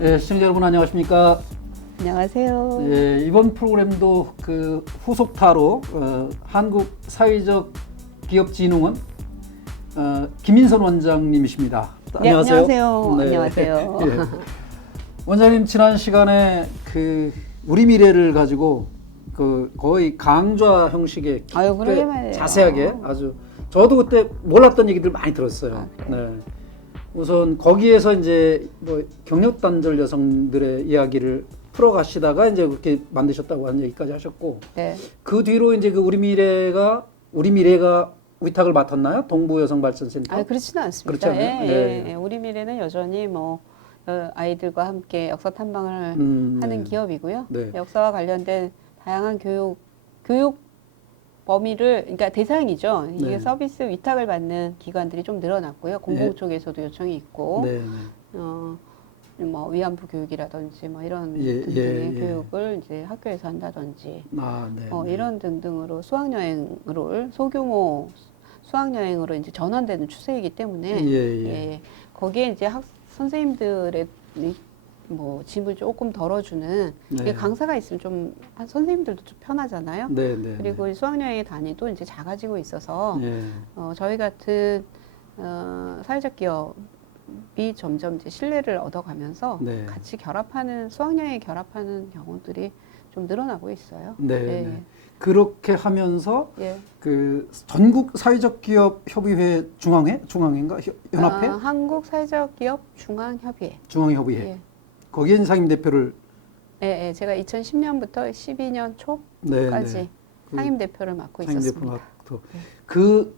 시청자 여러분 안녕하십니까? 안녕하세요. 이번 프로그램도 그 후속타로 한국사회적기업진흥원 김인선 원장님이십니다. 네, 안녕하세요. 안녕하세요. 네. 안녕하세요. 원장님 지난 시간에 그 우리 미래를 가지고 그 거의 강좌 형식의 그러게 말이에요. 자세하게 아주 저도 그때 몰랐던 얘기들 많이 들었어요. 네. 우선 거기에서 이제 뭐 경력 단절 여성들의 이야기를 풀어가시다가 이제 그렇게 만드셨다고 하는 얘기까지 하셨고, 네. 그 뒤로 이제 그 우리 미래가 위탁을 맡았나요? 동부 여성발전센터? 그렇지는 않습니다. 그렇지 않아요? 네. 우리 미래는 여전히 뭐 아이들과 함께 역사 탐방을 하는 기업이고요. 네. 역사와 관련된 다양한 교육 범위를, 그러니까 대상이죠. 이게 네. 서비스 위탁을 받는 기관들이 좀 늘어났고요. 공공 네. 쪽에서도 요청이 있고, 네. 뭐 위안부 교육이라든지 뭐 이런 예, 등등의 예. 교육을 이제 학교에서 한다든지, 네. 이런 등등으로 수학여행을 소규모 수학여행으로 이제 전환되는 추세이기 때문에 예. 거기에 이제 선생님들의 뭐 짐을 조금 덜어주는 네. 강사가 있으면 좀 선생님들도 좀 편하잖아요. 네. 그리고 이 수학여행의 단위도 이제 작아지고 있어서 예. 저희 같은 사회적 기업이 점점 이제 신뢰를 얻어가면서 네. 같이 수학여행 결합하는 경우들이 좀 늘어나고 있어요. 네. 그렇게 하면서 예. 그 전국 사회적 기업 협의회 중앙회인가 연합회? 한국 사회적 기업 중앙협의회. 중앙협의회. 예. 거기에 상임 대표를 제가 2010년부터 12년 네, 초까지 상임 대표를 맡고 있었습니다. 그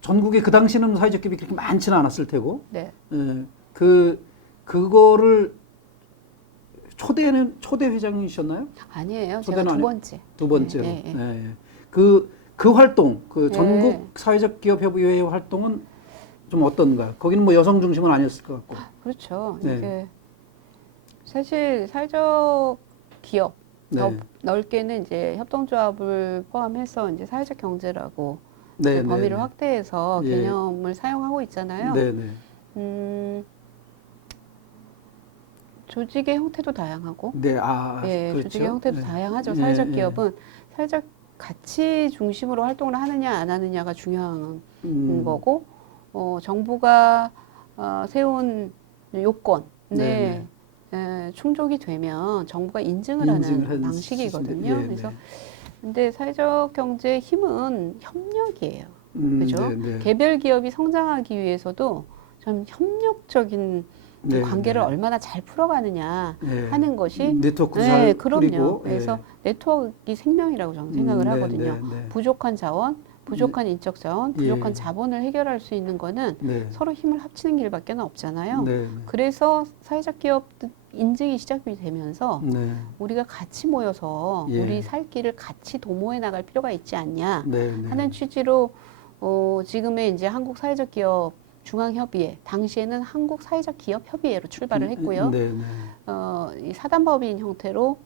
전국에 그 당시는 사회적 기업이 그렇게 많지는 않았을 테고. 네. 그거를 초대 회장이셨나요? 아니에요. 제가 두 번째. 두 번째로. 네. 그 활동, 그 전국 사회적 기업 협의회 활동은 좀 어떤가요? 거기는 뭐 여성 중심은 아니었을 것 같고. 그렇죠. 네. 이게 사실 사회적 기업 넓게는 이제 협동조합을 포함해서 이제 사회적 경제라고 범위를 확대해서 개념을 사용하고 있잖아요. 조직의 형태도 다양하고, 그렇죠. 조직의 형태도 다양하죠. 사회적 기업은 사회적 가치 중심으로 활동을 하느냐 안 하느냐가 중요한 거고, 정부가 세운 요건에 충족이 되면 정부가 인증을 하는 방식이거든요. 그래서 근데 사회적 경제의 힘은 협력이에요. 그죠? 개별 기업이 성장하기 위해서도 좀 협력적인 관계를 얼마나 잘 풀어가느냐 하는 것이 네트워크 잘 그럼요. 뿌리고, 그래서 네트워크가 생명이라고 저는 생각을 하거든요. 부족한 자원, 부족한 인적 자원, 부족한 자본을 해결할 수 있는 거는 서로 힘을 합치는 길밖에 없잖아요. 그래서 사회적 기업 인증이 시작이 되면서 우리가 같이 모여서 우리 살 길을 같이 도모해 나갈 필요가 있지 않냐 하는 취지로 지금의 이제 한국 사회적 기업 중앙협의회, 당시에는 한국 사회적 기업 협의회로 출발을 했고요. 이 사단법인 형태로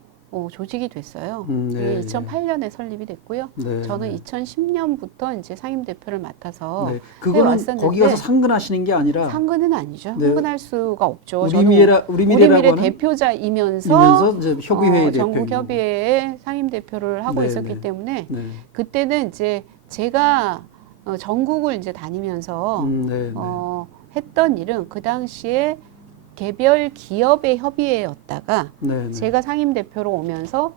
조직이 됐어요. 2008년에 설립이 됐고요. 저는 2010년부터 이제 상임 대표를 맡아서 그거는 거기 가서 상근하시는 게 아니라 상근은 아니죠. 상근할 수가 없죠. 우리 미래 대표자이면서 이제 협의회 전국 협의회의 상임 대표를 하고 있었기 때문에 그때는 이제 제가 전국을 이제 다니면서 했던 일은 그 당시에 개별 기업의 협의회였다가 제가 상임 대표로 오면서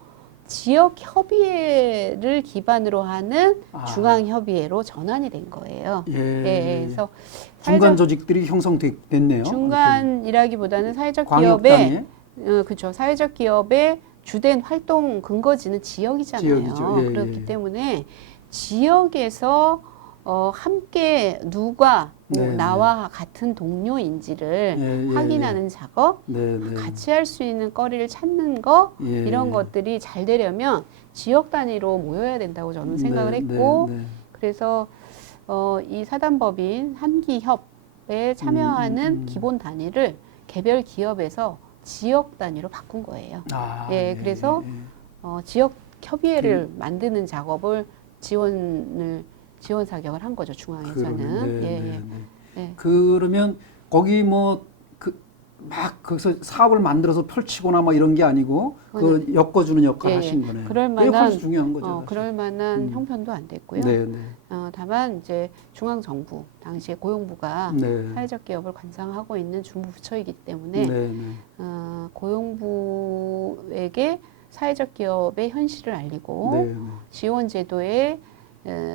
지역 협의회를 기반으로 하는 중앙 협의회로 전환이 된 거예요. 그래서 중간 조직들이 형성됐네요. 중간이라기보다는 사회적 기업의 그렇죠. 사회적 기업의 주된 활동 근거지는 지역이잖아요. 그렇기 때문에 지역에서 함께 누가 나와 같은 동료인지를 확인하는 작업, 같이 할 수 있는 거리를 찾는 거 이런 것들이 잘 되려면 지역 단위로 모여야 된다고 저는 생각을 했고 그래서 이 사단법인 한기협에 참여하는 기본 단위를 개별 기업에서 지역 단위로 바꾼 거예요. 그래서 지역 협의회를 만드는 작업을 지원 사격을 한 거죠, 중앙에서는. 그러면 거기 뭐 막 거기서 사업을 만들어서 펼치거나 막 이런 게 아니고 그 엮어주는 역할을 하신 거네. 그럴 그게 만한 훨씬 중요한 거죠. 그럴 만한 형편도 안 됐고요. 네, 네. 다만 이제 중앙 정부 당시에 고용부가 네. 사회적 기업을 관장하고 있는 중부 부처이기 때문에 네, 네. 고용부에게 사회적 기업의 현실을 알리고 네, 네. 지원 제도의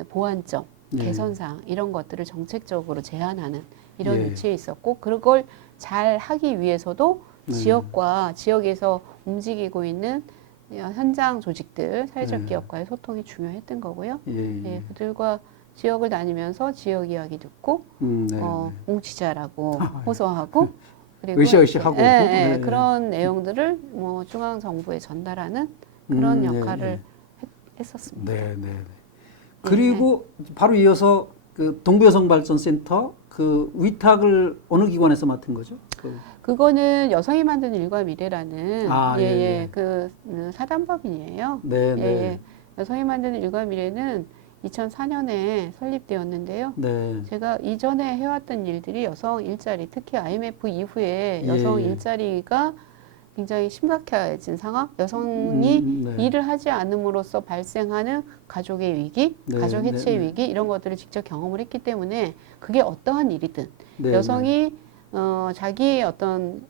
보완점, 네. 개선사항 이런 것들을 정책적으로 제안하는 이런 예. 위치에 있었고 그걸 잘 하기 위해서도 네. 지역과 지역에서 움직이고 있는 현장 조직들, 사회적 네. 기업과의 소통이 중요했던 거고요. 예, 예, 그들과 지역을 다니면서 지역 이야기 듣고 네, 뭉치자라고 호소하고 그리고 으쌰으쌰하고. 네. 그런 내용들을 뭐 중앙 정부에 전달하는 그런 역할을 했었습니다. 네, 네. 그리고 바로 이어서 그 동부여성발전센터 그 위탁을 어느 기관에서 맡은 거죠? 그거는 여성이 만든 일과 미래라는 예. 그 사단법인이에요. 네, 네. 여성이 만든 일과 미래는 2004년에 설립되었는데요. 네. 제가 이전에 해왔던 일들이 여성 일자리, 특히 IMF 이후에 여성 일자리가 굉장히 심각해진 상황, 여성이 네. 일을 하지 않음으로써 발생하는 가족의 위기, 네, 가족 해체 네. 위기 이런 것들을 직접 경험을 했기 때문에 그게 어떠한 일이든 네, 여성이 자기의 어떤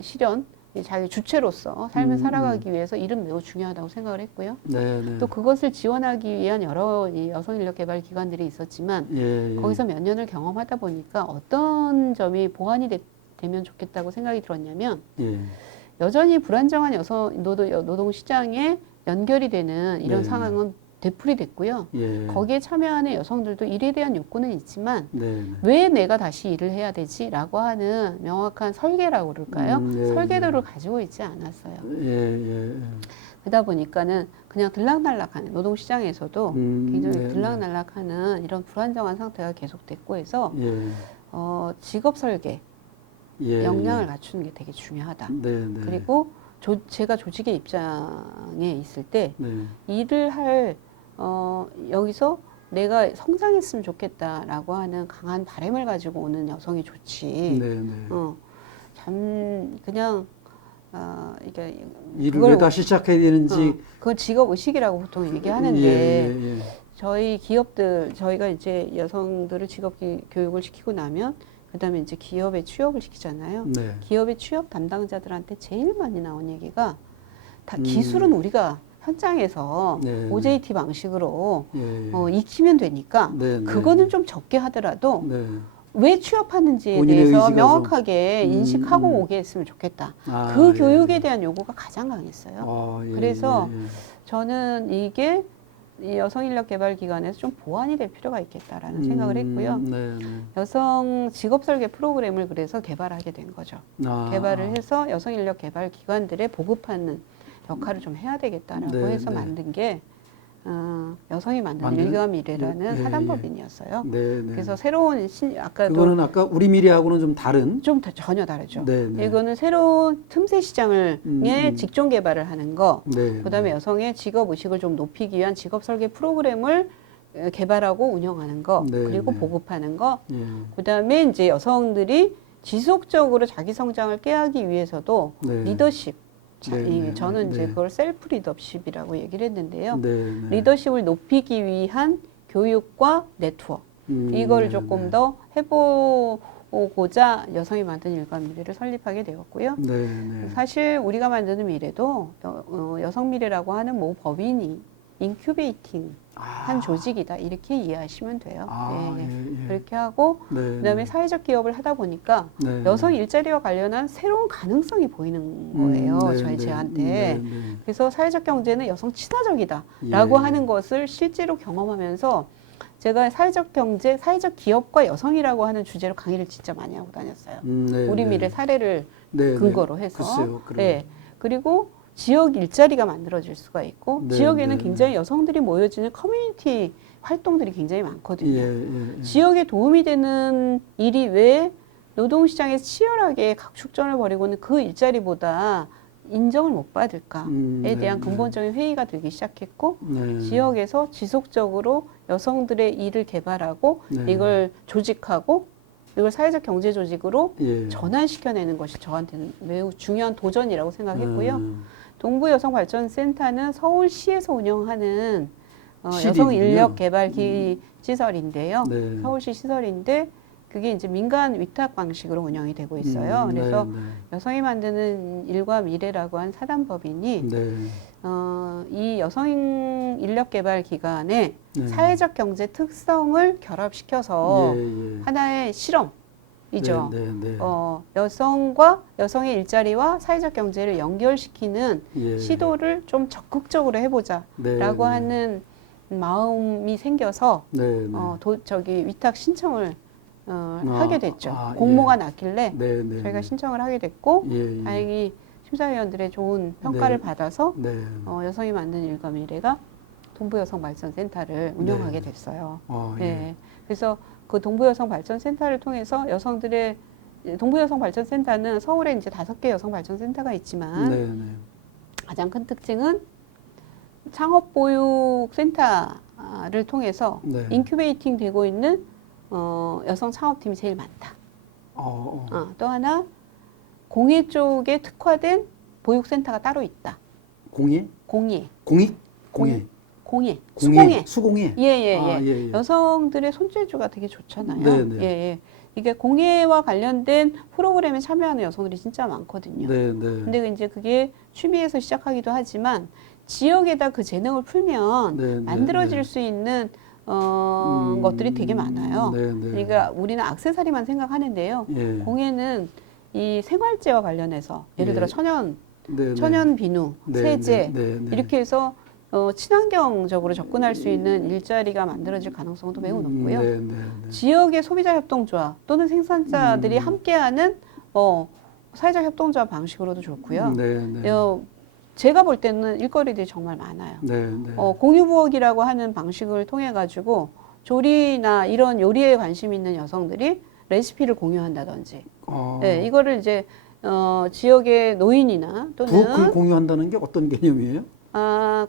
실현, 자기 주체로서 삶을 살아가기 위해서 일은 매우 중요하다고 생각을 했고요. 네, 네. 또 그것을 지원하기 위한 여러 여성 인력 개발 기관들이 있었지만 예, 예. 거기서 몇 년을 경험하다 보니까 어떤 점이 보완이 되면 좋겠다고 생각이 들었냐면 예. 여전히 불안정한 노동 시장에 연결이 되는 이런 네. 상황은 되풀이됐고요. 예. 거기에 참여하는 여성들도 일에 대한 욕구는 있지만 네, 네. 왜 내가 다시 일을 해야 되지라고 하는 명확한 설계라고 그럴까요? 네, 설계도를 가지고 있지 않았어요. 예. 그러다 보니까는 그냥 들락날락하는 노동시장에서도 굉장히 네, 들락날락하는 이런 불안정한 상태가 계속됐고 해서 예. 직업 설계 예. 역량을 갖추는 게 되게 중요하다. 네, 네. 그리고 제가 조직의 입장에 있을 때 네. 일을 할 여기서 내가 성장했으면 좋겠다라고 하는 강한 바람을 가지고 오는 여성이 좋지. 네, 네. 참 그냥 이게 일을 왜 다시 시작해야 되는지 그건 직업 의식이라고 보통 얘기하는데 예. 저희 기업들 저희가 이제 여성들을 직업 교육을 시키고 나면 그다음에 이제 기업에 취업을 시키잖아요. 네. 기업의 취업 담당자들한테 제일 많이 나온 얘기가 다 기술은 우리가 현장에서 네. OJT 방식으로 예. 익히면 되니까 네, 네. 그거는 좀 적게 하더라도 네. 왜 취업하는지에 본인의 대해서 의지가 명확하게 인식하고 오게 했으면 좋겠다. 그 교육에 대한 요구가 가장 강했어요. 그래서 저는 이게 이 여성인력개발기관에서 좀 보완이 될 필요가 있겠다라는 생각을 했고요. 여성 직업설계 프로그램을 그래서 개발하게 된 거죠. 개발을 해서 여성인력개발기관들에 보급하는 역할을 좀 해야 되겠다라고 해서 만든 게 여성이 만든 일과 미래라는 사단법인이었어요. 그래서 새로운 그거는 아까 우리 미래하고는 좀 다른? 좀 전혀 다르죠. 이거는 새로운 틈새 시장을 직종 개발을 하는 거, 그다음에 여성의 직업 의식을 좀 높이기 위한 직업 설계 프로그램을 개발하고 운영하는 거, 그리고 보급하는 거, 그다음에 이제 여성들이 지속적으로 자기 성장을 깨하기 위해서도 리더십. 저는 이제 그걸 셀프 리더십이라고 얘기를 했는데요. 리더십을 높이기 위한 교육과 네트워크 이거를 조금 더 해보고자 여성이 만든 일과 미래를 설립하게 되었고요. 사실 우리가 만드는 미래도 여성 미래라고 하는 모 법인이 인큐베이팅 한 조직이다 이렇게 이해하시면 돼요. 그렇게 하고 그다음에 사회적 기업을 하다 보니까 여성 일자리와 관련한 새로운 가능성이 보이는 거예요. 저한테. 그래서 사회적 경제는 여성 친화적이다라고 하는 것을 실제로 경험하면서 제가 사회적 경제, 사회적 기업과 여성이라고 하는 주제로 강의를 진짜 많이 하고 다녔어요. 우리 미래 사례를 근거로 해서. 그리고 지역 일자리가 만들어질 수가 있고 지역에는 굉장히 여성들이 모여지는 커뮤니티 활동들이 굉장히 많거든요. 지역에 도움이 되는 일이 왜 노동시장에서 치열하게 각축전을 벌이고는 그 일자리보다 인정을 못 받을까에 대한 근본적인 회의가 들기 시작했고 지역에서 지속적으로 여성들의 일을 개발하고 이걸 조직하고 이걸 사회적 경제 조직으로 예. 전환시켜내는 것이 저한테는 매우 중요한 도전이라고 생각했고요. 동부여성발전센터는 서울시에서 운영하는 여성 인력 개발 시설인데요. 네. 서울시 시설인데 그게 이제 민간 위탁 방식으로 운영이 되고 있어요. 그래서 네, 네. 여성이 만드는 일과 미래라고 한 사단법인이 네. 이 여성 인력 개발 기관의 네. 사회적 경제 특성을 결합시켜서 예, 예. 하나의 실험이죠. 네, 네, 네. 여성과 여성의 일자리와 사회적 경제를 연결시키는 예. 시도를 좀 적극적으로 해보자라고 네, 네. 하는 마음이 생겨서 네, 네. 저기 위탁 신청을 하게 됐죠. 아, 공모가 예. 났길래 네, 네, 저희가 네. 신청을 하게 됐고 예, 예. 다행히 심사위원들의 좋은 평가를 네. 받아서 네. 여성이 만든 일과 미래가 동부여성발전센터를 운영하게 됐어요. 예. 네. 그래서 그 동부여성발전센터를 통해서 동부여성발전센터는 서울에 이제 5개 여성발전센터가 있지만 네, 네. 가장 큰 특징은 창업보육센터를 통해서 네. 인큐베이팅 되고 있는 여성 창업팀이 제일 많다. 또 하나 공예 쪽에 특화된 보육센터가 따로 있다. 공예? 공예. 공익? 공예. 공예. 공예. 수공예. 수공예. 예. 아, 예, 예. 여성들의 손재주가 되게 좋잖아요. 네, 네. 예. 이게 공예와 관련된 프로그램에 참여하는 여성들이 진짜 많거든요. 네, 네. 근데 이제 그게 취미에서 시작하기도 하지만 지역에다 그 재능을 풀면 네, 만들어질 네. 수 있는 것들이 되게 많아요. 네, 네. 그러니까 우리는 액세서리만 생각하는데요. 예. 공예는 이 생활재와 관련해서 예를 들어 예. 천연 네, 비누, 네, 세제 네, 네. 이렇게 해서 친환경적으로 접근할 수 있는 일자리가 만들어질 가능성도 매우 높고요. 네, 네, 네. 지역의 소비자 협동조합 또는 생산자들이 함께하는 사회적 협동조합 방식으로도 좋고요. 네, 네. 제가 볼 때는 일거리들이 정말 많아요. 네, 네. 공유부엌이라고 하는 방식을 통해 가지고 조리나 이런 요리에 관심 있는 여성들이 레시피를 공유한다든지, 네, 이거를 이제 지역의 노인이나 또는 부엌을 공유한다는 게 어떤 개념이에요?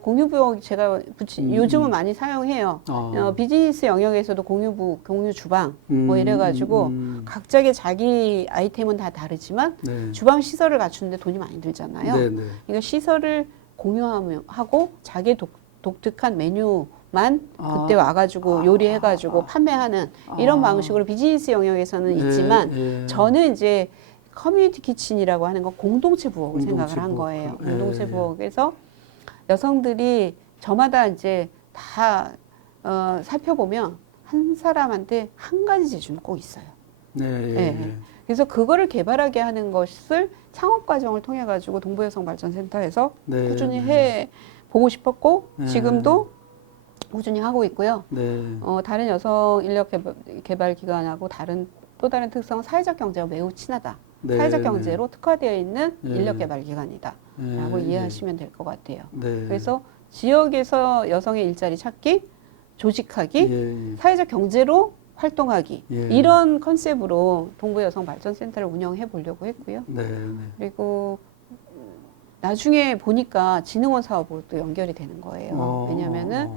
공유부엌 제가 요즘은 많이 사용해요. 아. 비즈니스 영역에서도 공유 주방 뭐 이래가지고 각자의 자기 아이템은 다 다르지만 네. 주방 시설을 갖추는데 돈이 많이 들잖아요. 네, 네. 그러니까 시설을 공유하고 자기 독특한 메뉴만 그때 와가지고 요리해가지고 판매하는 이런 방식으로 비즈니스 영역에서는 있지만 예. 저는 이제 커뮤니티 키친이라고 하는 건 공동체 부엌을 공동체 생각을 한 부엌. 거예요. 예. 공동체 부엌에서 여성들이 저마다 이제 다 살펴보면 한 사람한테 한 가지 재주는 꼭 있어요. 네, 예. 그래서 그거를 개발하게 하는 것을 창업 과정을 통해 가지고 동부여성발전센터에서 네, 꾸준히 네. 해 보고 싶었고 네. 지금도 꾸준히 하고 있고요. 네. 다른 여성 인력 개발 기관하고 또 다른 특성은 사회적 경제와 매우 친하다. 네, 사회적 네. 경제로 특화되어 있는 네. 인력 개발 기관이다. 라고 네, 이해하시면 될 것 같아요. 네. 그래서 지역에서 여성의 일자리 찾기, 조직하기, 예. 사회적 경제로 활동하기 예. 이런 컨셉으로 동부여성발전센터를 운영해 보려고 했고요. 네, 네. 그리고 나중에 보니까 진흥원 사업으로 또 연결이 되는 거예요. 왜냐하면은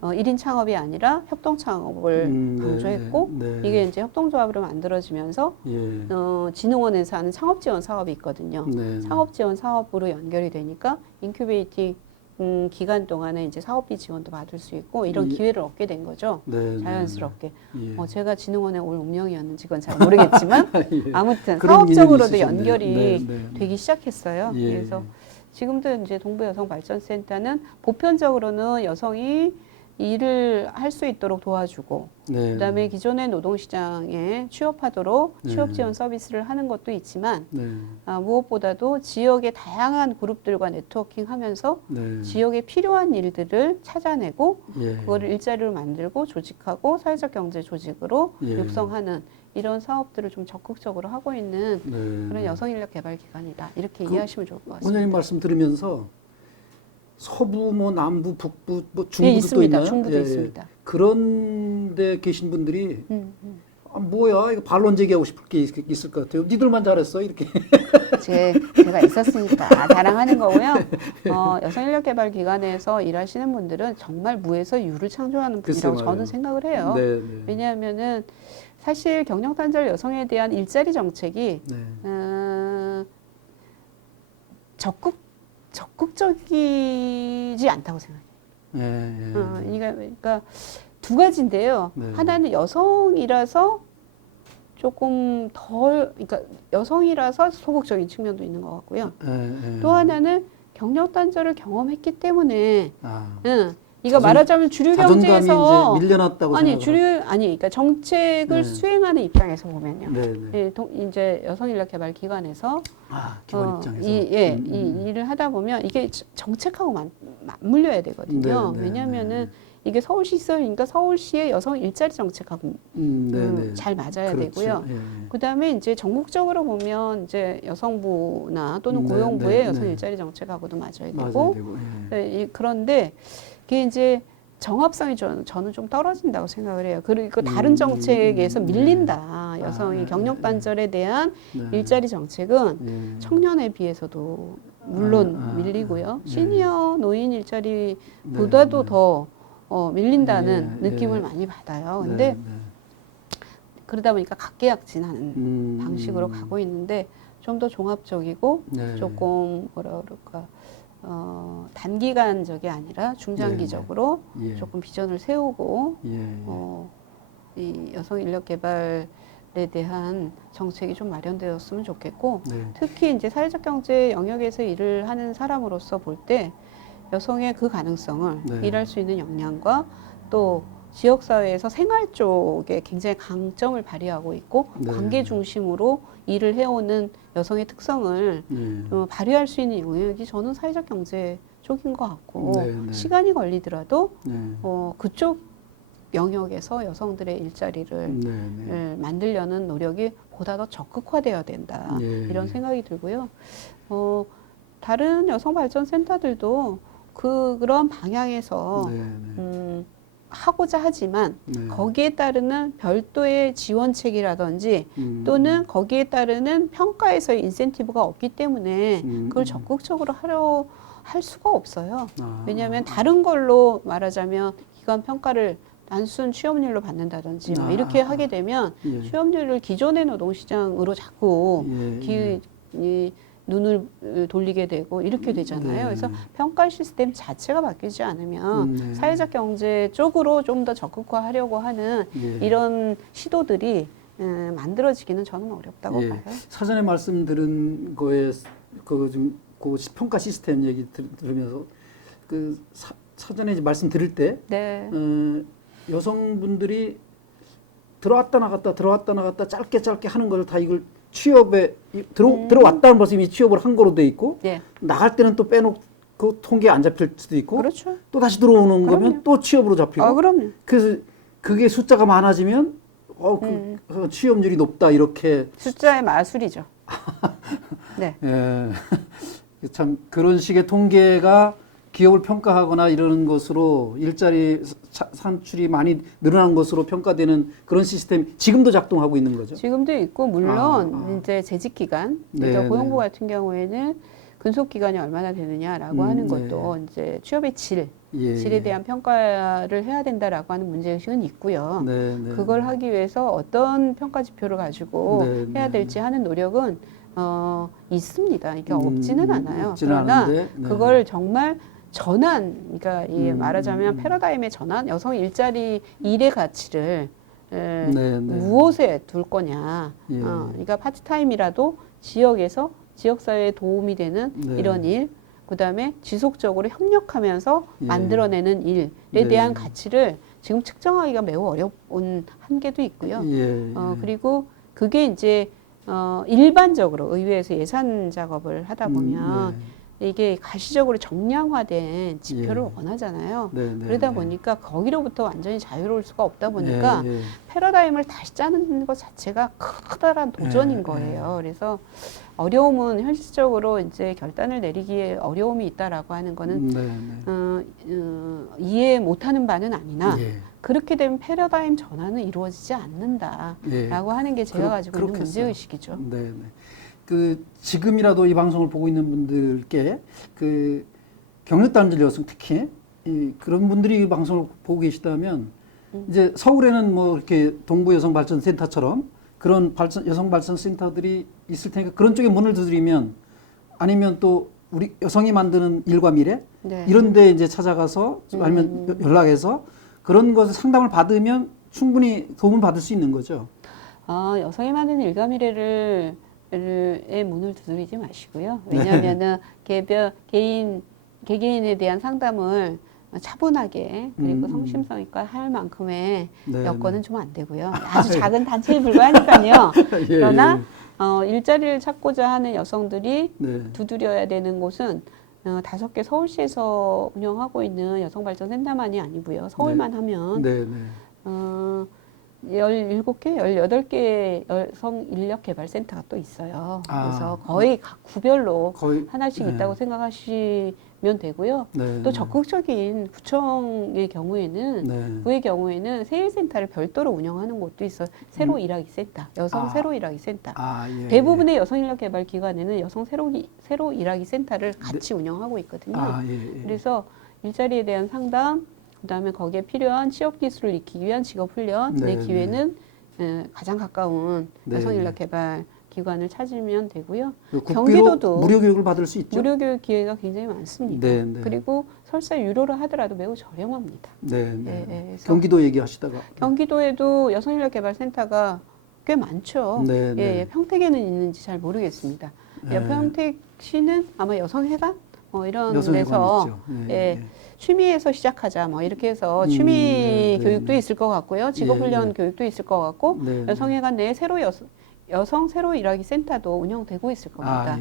1인 창업이 아니라 협동 창업을 강조했고 네, 네. 이게 이제 협동조합으로 만들어지면서 예. 진흥원에서 하는 창업지원 사업이 있거든요. 네. 창업지원 사업으로 연결이 되니까 인큐베이팅 기간 동안에 이제 사업비 지원도 받을 수 있고 이런 기회를 얻게 된 거죠. 네, 자연스럽게. 네. 예. 제가 진흥원에 올 운명이었는지 그건 잘 모르겠지만 예. 아무튼 그런 사업적으로도 인연이 있으셨네요. 연결이 네, 네. 되기 시작했어요. 예. 그래서 지금도 이제 동부여성발전센터는 보편적으로는 여성이 일을 할 수 있도록 도와주고 네. 그다음에 기존의 노동시장에 취업하도록 네. 취업 지원 서비스를 하는 것도 있지만 네. 무엇보다도 지역의 다양한 그룹들과 네트워킹하면서 네. 지역에 필요한 일들을 찾아내고 예. 그거를 일자리로 만들고 조직하고 사회적 경제 조직으로 예. 육성하는 이런 사업들을 좀 적극적으로 하고 있는 네. 그런 여성 인력 개발 기관이다. 이렇게 이해하시면 좋을 것 같습니다. 원장님 말씀 들으면서 서부, 뭐 남부, 북부, 뭐 중부도 예, 또 있습니다. 있나요? 중부도 예, 예. 있습니다. 그런데 계신 분들이 뭐야 이거 반론 제기하고 싶을 게 있을 것 같아요. 니들만 잘했어 이렇게. 제가 있었으니까 자랑하는 거고요. 여성 인력 개발 기관에서 일하시는 분들은 정말 무에서 유를 창조하는 분이라고 글쎄 저는 말이에요. 생각을 해요. 네, 네. 왜냐하면은 사실 경력 단절 여성에 대한 일자리 정책이 적극적이지 않다고 생각해요. 그러니까 두 가지인데요. 하나는 여성이라서 조금 덜, 그러니까 여성이라서 소극적인 측면도 있는 것 같고요. 또 하나는 경력 단절을 경험했기 때문에, 이거 말하자면 주류 경제에서 이제 밀려났다고 그러니까 정책을 수행하는 입장에서 보면요. 이제 여성인력개발기관에서 기관 입장에서 이 일을 하다 보면 이게 정책하고 맞물려야 되거든요. 왜냐하면은 이게 서울시 있으니까 서울시의 여성 일자리 정책하고 잘 맞아야 되고요. 그다음에 이제 전국적으로 보면 이제 여성부나 또는 고용부의 여성 일자리 정책하고도 맞아야 되고. 그런데 이게 이제 정합성이 저는 좀 떨어진다고 생각을 해요. 그리고 다른 정책에서 밀린다. 여성이 경력 단절에 대한 일자리 정책은 청년에 비해서도 물론 밀리고요. 시니어 노인 일자리보다도 더 밀린다는 느낌을 많이 받아요. 근데 그러다 보니까 각계약진하는 방식으로 가고 있는데 좀 더 종합적이고 조금 뭐라 그럴까 단기간적이 아니라 중장기적으로 조금 비전을 세우고 이 여성 인력 개발에 대한 정책이 좀 마련되었으면 좋겠고 특히 이제 사회적 경제 영역에서 일을 하는 사람으로서 볼 때 여성의 그 가능성을 일할 수 있는 역량과 또 지역사회에서 생활 쪽에 굉장히 강점을 발휘하고 있고 관계 중심으로 일을 해오는 여성의 특성을 발휘할 수 있는 영역이 저는 사회적 경제 쪽인 것 같고 시간이 걸리더라도 그쪽 영역에서 여성들의 일자리를 만들려는 노력이 보다 더 적극화되어야 된다 이런 생각이 들고요. 다른 여성발전센터들도 그런 방향에서 하고자 하지만 거기에 따르는 별도의 지원책이라든지 또는 거기에 따르는 평가에서의 인센티브가 없기 때문에 그걸 적극적으로 할 수가 없어요. 왜냐하면 다른 걸로 말하자면 기관 평가를 단순 취업률로 받는다든지 이렇게 하게 되면 취업률을 기존의 노동시장으로 자꾸 눈을 돌리게 되고 이렇게 되잖아요. 그래서 평가 시스템 자체가 바뀌지 않으면 사회적 경제 쪽으로 좀 더 적극화하려고 하는 이런 시도들이 만들어지기는 저는 어렵다고 봐요. 사전에 말씀드린 거에 그 평가 시스템 얘기 들으면서 그 사전에 이제 말씀드릴 때 여성분들이 들어왔다 나갔다 짧게 하는 걸 다 이걸 취업에 들어왔다는 벌써 이미 취업을 한 거로 돼 있고 나갈 때는 또 빼놓고 통계에 안 잡힐 수도 있고 또 다시 들어오는 거면 또 취업으로 잡히고 그래서 그게 숫자가 많아지면 취업률이 높다 이렇게 숫자의 마술이죠. 참 그런 식의 통계가 기업을 평가하거나 이러는 것으로 일자리 산출이 많이 늘어난 것으로 평가되는 그런 시스템 지금도 작동하고 있는 거죠? 지금도 있고 물론 이제 재직 기간, 고용부 같은 경우에는 근속 기간이 얼마나 되느냐라고 하는 것도 이제 취업의 질에 대한 평가를 해야 된다라고 하는 문제의식은 있고요. 그걸 하기 위해서 어떤 평가 지표를 가지고 해야 될지 하는 노력은 있습니다. 이게 없지는 않아요. 그러나 그걸 정말 그러니까 말하자면 패러다임의 전환, 여성 일자리 일의 가치를 무엇에 둘 거냐. 그러니까 파트타임이라도 지역에서 지역사회에 도움이 되는 이런 일, 그다음에 지속적으로 협력하면서 만들어내는 일에 대한 가치를 지금 측정하기가 매우 어려운 한계도 있고요. 그리고 그게 이제 일반적으로 의회에서 예산 작업을 하다 보면 이게 가시적으로 정량화된 지표를 원하잖아요. 그러다 보니까 거기로부터 완전히 자유로울 수가 없다 보니까 패러다임을 다시 짜는 것 자체가 커다란 도전인 거예요. 그래서 어려움은 현실적으로 이제 결단을 내리기에 어려움이 있다라고 하는 거는 이해 못하는 바는 아니나 그렇게 되면 패러다임 전환은 이루어지지 않는다라고 하는 게 제가 가지고 있는 문제의식이죠. 그 지금이라도 이 방송을 보고 있는 분들께 그 경력 단절 여성 특히 그런 분들이 이 방송을 보고 계시다면 이제 서울에는 뭐 이렇게 동부 여성 발전 센터처럼 그런 여성 발전 센터들이 있을 테니까 그런 쪽에 문을 두드리면 아니면 또 우리 여성이 만드는 일과 미래 네. 이런 데 이제 찾아가서 아니면 연락해서 그런 것을 상담을 받으면 충분히 도움을 받을 수 있는 거죠. 여성이 만드는 일과 미래를 의 문을 두드리지 마시고요. 왜냐하면은 개개인에 대한 상담을 차분하게 그리고 성심성 있게 할 만큼의 여건은 좀 안 되고요. 아주 작은 단체에 불과하니까요. 그러나 일자리를 찾고자 하는 여성들이 두드려야 되는 곳은 5개 서울시에서 운영하고 있는 여성발전센터만이 아니고요. 서울만 하면 17개, 18개 여성 인력 개발 센터가 또 있어요. 그래서 거의 각 구별로 하나씩 있다고 생각하시면 되고요. 또 적극적인 구청의 경우에는 구의 경우에는 세일센터를 별도로 운영하는 곳도 있어요. 새로 일하기 센터, 여성 새로 일하기 센터. 대부분의 여성 인력 개발 기관에는 여성 새로 일하기 센터를 같이 운영하고 있거든요. 그래서 일자리에 대한 상담, 그다음에 거기에 필요한 취업 기술을 익히기 위한 직업 훈련의 기회는 가장 가까운 여성인력개발 기관을 찾으면 되고요. 경기도도 무료 교육을 받을 수 있죠. 무료 교육 기회가 굉장히 많습니다. 그리고 설사 유료로 하더라도 매우 저렴합니다. 경기도 얘기하시다가 경기도에도 여성인력개발센터가 꽤 많죠. 평택에는 있는지 잘 모르겠습니다. 평택시는 아마 여성회관 이런 데서 취미에서 시작하자 뭐 이렇게 해서 취미 교육도 있을 것 같고요. 직업훈련 교육도 있을 것 같고 여성회관 내에 여성 새로 일하기 센터도 운영되고 있을 겁니다.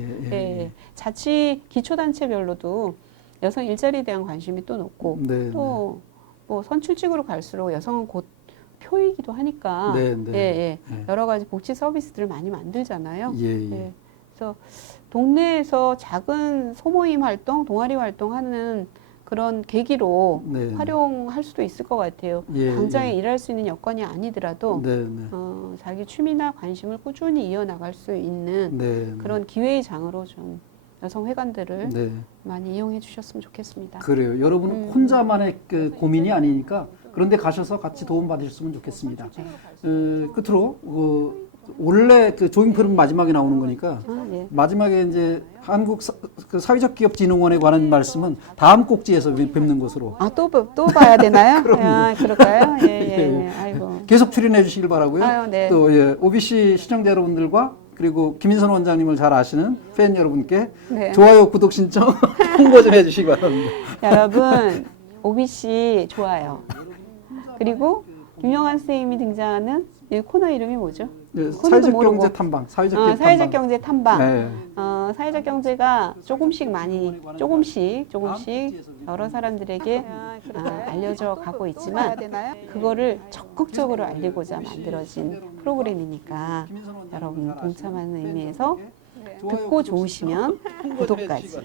자치 기초단체별로도 여성 일자리에 대한 관심이 또 높고 또 뭐 선출직으로 갈수록 여성은 곧 표이기도 하니까 여러 가지 복지 서비스들을 많이 만들잖아요. 그래서 동네에서 작은 소모임 활동, 동아리 활동하는 그런 계기로 활용할 수도 있을 것 같아요. 당장에 일할 수 있는 여건이 아니더라도 자기 취미나 관심을 꾸준히 이어나갈 수 있는 그런 기회의 장으로 좀 여성회관들을 많이 이용해 주셨으면 좋겠습니다. 그래요. 여러분 혼자만의 그 고민이 아니니까 그런데 가셔서 같이 도움 받으셨으면 좋겠습니다. 끝으로 원래 그 조잉표는 마지막에 나오는 거니까 마지막에 이제 한국 사회적 기업 진흥원에 관한 말씀은 다음 꼭지에서 뵙는 것으로. 또 봐야 되나요? 그럴까요? 아이고. 계속 출연해 주시길 바라고요. 또 OBC 시청자 여러분들과 그리고 김인선 원장님을 잘 아시는 팬 여러분께 좋아요, 구독 신청 홍보 좀 해주시기 바랍니다. 여러분 OBC 좋아요. 그리고 유명한 선생님이 등장하는 이 코너 이름이 뭐죠? 사회적 경제 탐방. 사회적 경제 탐방. 사회적 경제가 조금씩 여러 사람들에게 알려져 가고 있지만 그거를 적극적으로 알리고자 만들어진 프로그램이니까 여러분 동참하는 의미에서 듣고 좋으시면 구독까지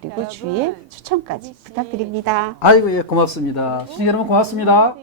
그리고 주위에 추천까지 부탁드립니다. 아이고 고맙습니다. 시청자 여러분 고맙습니다.